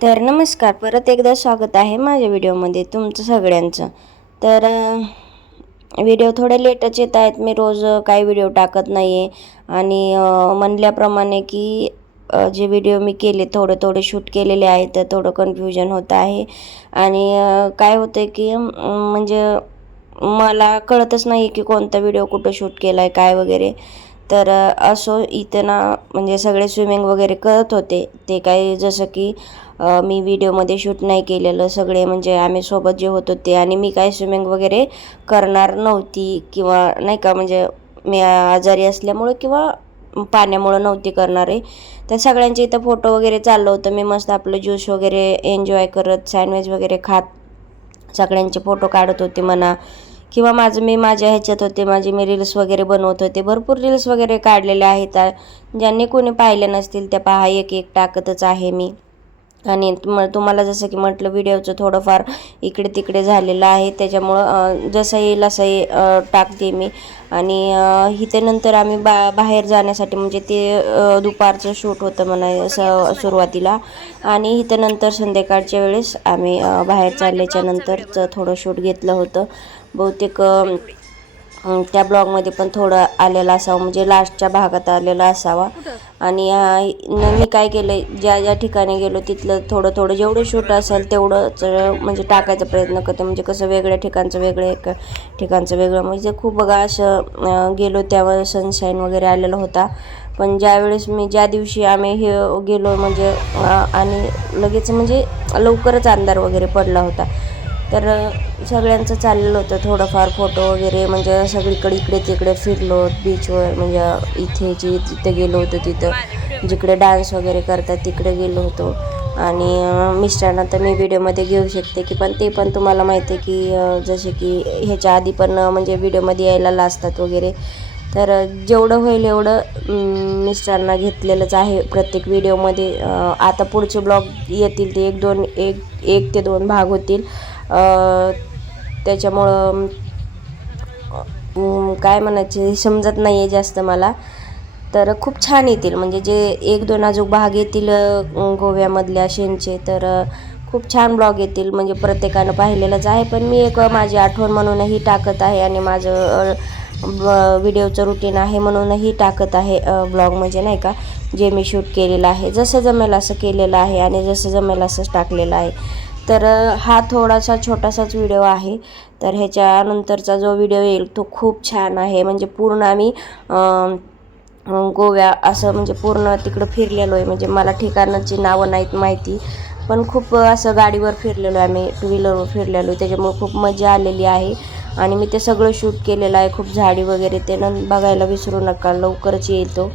तर नमस्कार, परत एकदा स्वागत आहे माझ्या व्हिडिओमध्ये तुमचं सगळ्यांचं. तर व्हिडिओ थोडे लेटच येत आहेत. मी रोज काही व्हिडिओ टाकत नाही आहे आणि म्हणल्याप्रमाणे की जे व्हिडिओ मी केले थोडे शूट केलेले आहेत तर थोडं कन्फ्युजन होतं आहे. आणि काय होतं की म्हणजे मला कळतच नाही की कोणता व्हिडिओ कुठं शूट केला आहे काय वगैरे. तर असो इथं ना म्हणजे सगळे स्विमिंग वगैरे करत होते. ते काही जसं की मी व्हिडिओमध्ये शूट नाही केलेलं. सगळे म्हणजे आम्ही सोबत जे होतो ते, आणि मी काय स्विमिंग वगैरे करणार नव्हती किंवा नाही का, म्हणजे मी आजारी असल्यामुळे किंवा पाण्यामुळं नव्हती करणार आहे. तर सगळ्यांचे इथं फोटो वगैरे चाललं होतं. मी मस्त आपलं ज्यूस वगैरे एन्जॉय करत सँडविच वगैरे खात सगळ्यांचे फोटो काढत होते म्हणा, किंवा मी माझ्या ह्याच्यात होते, मी रील्स वगैरे बनवत होते. भरपूर रील्स वगैरे काढलेले आहेत. ज्यांनी कोणी पाहिले नसतील त्या पहा, एक एक टाकतच आहे मी. आणि तुम्हाला जसं की म्हटलं व्हिडिओचं थोडंफार इकडे तिकडे झालेलं आहे, त्याच्यामुळं जसं येईल असं टाकते मी. आणि इथे नंतर आम्ही बाहेर जाण्यासाठी, म्हणजे ते दुपारचं शूट होतं म्हणा सुरुवातीला, आणि इथं नंतर संध्याकाळच्या वेळेस आम्ही बाहेर चालल्याच्या नंतरचं थोडं शूट घेतलं होतं. बहुतेक त्या ब्लॉगमध्ये पण थोडं आलेलं असावं, म्हणजे लास्टच्या भागात आलेला असावा. आणि मी काय केलं, ज्या ज्या ठिकाणी गेलो तिथलं थोडं जेवढं शूट असेल तेवढंच म्हणजे टाकायचा प्रयत्न करते. म्हणजे कसं वेगळ्या ठिकाणचं वेगळं, एक ठिकाणचं वेगळं, म्हणजे खूप बघा असं गेलो त्यावर सनशाईन वगैरे आलेला होता. पण ज्या दिवशी आम्ही हे गेलो म्हणजे आणि लगेच म्हणजे लवकरच अंधार वगैरे पडला होता. तर सगळ्यांचं चाललेलं होतं थोडंफार फोटो वगैरे, म्हणजे सगळीकडे इकडे तिकडे फिरलो बीचवर, म्हणजे तिथे गेलो होतो, तिथं जिकडे डान्स वगैरे करतात तिकडे गेलो होतो. आणि मिस्टरांना तर मी व्हिडिओमध्ये घेऊ शकते की, पण ते पण तुम्हाला माहिती आहे की जसे की ह्याच्या आधी पण म्हणजे व्हिडिओमध्ये यायला लाजतात वगैरे. तर जेवढं होईल एवढं मिस्टरांना घेतलेलंच आहे प्रत्येक व्हिडिओमध्ये. आता पुढचे ब्लॉग येतील ते एक ते दोन भाग होतील. त्याच्यामुळं काय म्हणायचे समजत नाही आहे जास्त मला. तर खूप छान येतील, म्हणजे जे एक दोन अजून भाग येतील गोव्यामधल्या शेनचे, तर खूप छान ब्लॉग येतील. म्हणजे प्रत्येकानं पाहिलेलंच आहे, पण मी एक माझी आठवण म्हणूनही टाकत आहे, आणि माझं व्हिडिओचं रुटीन आहे म्हणूनही टाकत आहे ब्लॉग, म्हणजे नाही का, जे मी शूट केलेलं आहे, जसं जमेल असं केलेलं आहे आणि जसं जमेल असंच टाकलेलं आहे. तर हा थोडासा छोटासाच व्हिडिओ आहे. तर ह्याच्यानंतरचा जो व्हिडिओ येईल तो खूप छान आहे. म्हणजे पूर्ण आम्ही गोव्या असं म्हणजे पूर्ण तिकडं फिरलेलो आहे. म्हणजे मला ठिकाणाची नावं नाहीत माहिती, पण खूप असं गाडीवर फिरलेलो आहे आम्ही, टू व्हीलरवर फिरलेलो आहे. त्याच्यामुळे खूप मजा आलेली आहे. आणि मी ते सगळं शूट केलेलं आहे. खूप झाडी वगैरे ते बघायला विसरू नका, लवकरच येईल तो.